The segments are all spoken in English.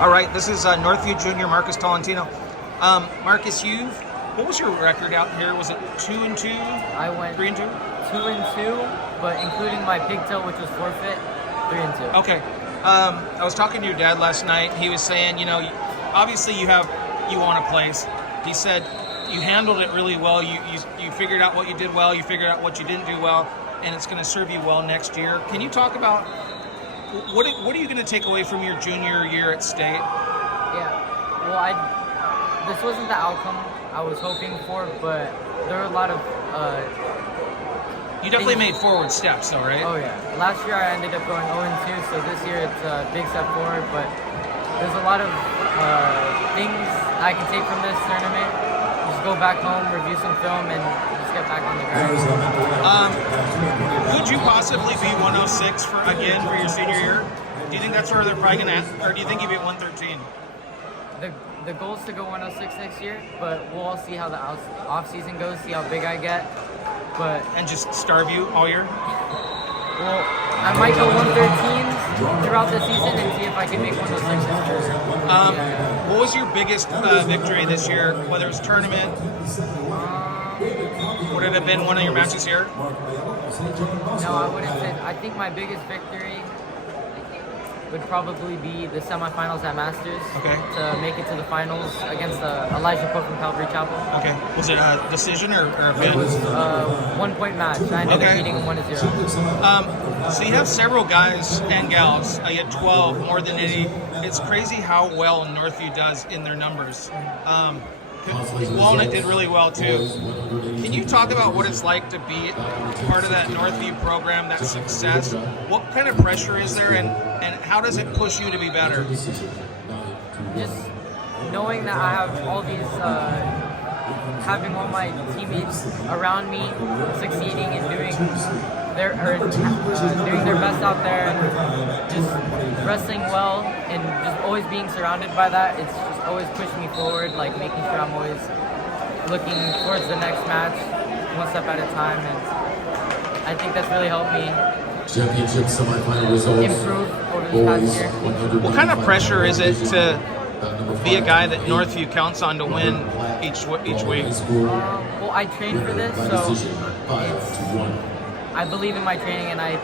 All right, this is Northview Junior Marcus Tolentino. Marcus, what was your record out here? Was it 2-2? I went 3-2. 2-2, but including my pigtail, which was forfeit, 3-2. Okay. I was talking to your dad last night. He was saying, obviously you want a place. He said you handled it really well. You figured out what you did well. You figured out what you didn't do well, and it's going to serve you well next year. Can you talk about what are you going to take away from your junior year at state? Yeah. Well, this wasn't the outcome I was hoping for, but there were a lot of. You definitely made forward steps, though, right? Oh yeah. Last year I ended up going 0-2, so this year it's a big step forward. But there's a lot of things I can take from this tournament. Just go back home, review some film, and just get back on the grind. Could you possibly be 106 for your senior year? Do you think that's where they're probably going to, or do you think you'd be at 113? The goal is to go 106 next year, but we'll all see how the off season goes, see how big I get. And just starve you all year? Well, I might go 113 throughout the season and see if I can make 106 this year. What was your biggest victory this year? Whether it was tournament? Would it have been one of your matches here? No, I wouldn't say. I think my biggest victory would probably be the semifinals at Masters. Okay. To make it to the finals against Elijah Pope from Calvary Chapel. Okay. Was it a decision or a It was a 1-point match. I ended up beating him 1-0. So you have several guys and gals. You had 12, more than 80. It's crazy how well Northview does in their numbers. Walnut did really well too. Can you talk about what it's like to be part of that Northview program, that success? What kind of pressure is there, and how does it push you to be better? Just knowing that I have all these, having all my teammates around me succeeding and doing their best out there, and just wrestling well, and just always being surrounded by that. It's just always pushing me forward, like making sure I'm always looking towards the next match, one step at a time, and I think that's really helped me championship semifinal results. Improve over this past year. What kind of pressure is it to be a guy that Northview counts on to win each week? Well, I train for this, so I believe in my training, and I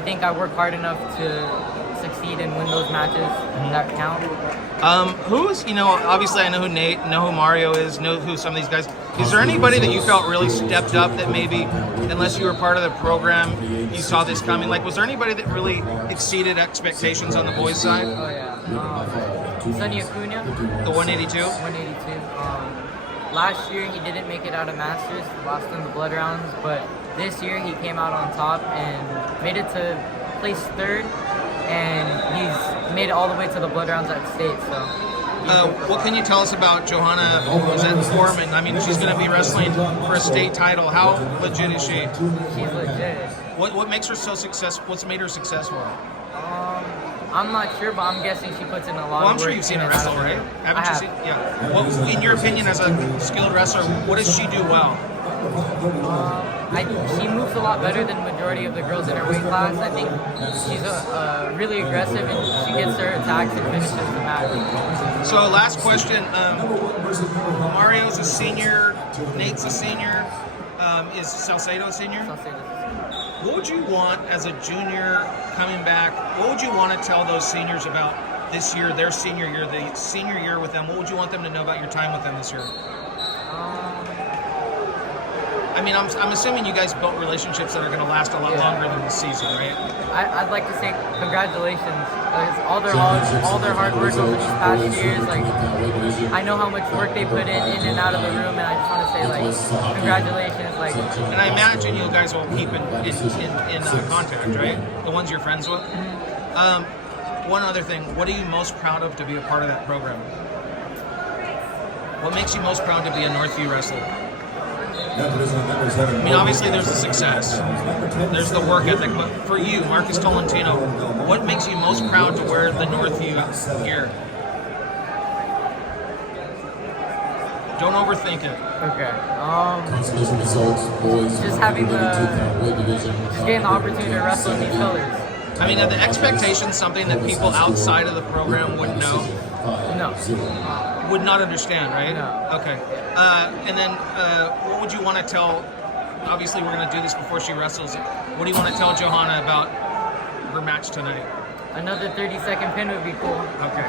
think I work hard enough to succeed and win those matches that count. Obviously I know who Nate, know who Mario is, know who some of these guys. Is there anybody that you felt really stepped up that maybe, unless you were part of the program, you saw this coming? Like, was there anybody that really exceeded expectations on the boys' side? Oh yeah, Sonny Acuna. The 182? 182. Last year he didn't make it out of Masters, lost in the blood rounds, but this year he came out on top and made it to place third, and he's made it all the way to the blood rounds at state. So, what can you tell us about Johanna? Was that Foreman? I mean, she's going to be wrestling for a state title. How legit is she? She's legit. What makes her so successful? What's made her successful? I'm not sure, but I'm guessing she puts in a lot of work. Well, I'm sure you've seen her wrestle, right? Haven't you seen? Yeah. What, in your opinion, as a skilled wrestler, what does she do well? She moves a lot better than the majority of the girls in her weight class. I think she's really aggressive, and she gets her attacks and finishes the match. So last question, Mario's a senior, Nate's a senior, is Salcedo a senior? Salcedo. What would you want as a junior coming back? What would you want to tell those seniors about this year, their senior year, the senior year with them? What would you want them to know about your time with them this year? I mean, I'm assuming you guys built relationships that are going to last a lot longer than the season, right? I'd like to say congratulations. All their hard work over these past years. Like, I know how much work they put in and out of the room, and I just want to say, like, congratulations. Like, and I imagine you guys will keep in contact, right? The ones you're friends with. One other thing, what are you most proud of to be a part of that program? What makes you most proud to be a Northview wrestler? I mean, obviously there's the success, there's the work ethic, but for you, Marcus Tolentino, what makes you most proud to wear the Northview gear? Don't overthink it. Okay. Just having just getting the opportunity to wrestle in these colors. I mean, are the expectations something that people outside of the program would know? No. Would not understand, right? No. Okay. And then, what would you want to tell? Obviously, we're going to do this before she wrestles. What do you want to tell Johanna about her match tonight? Another 30-second pin would be cool. Okay.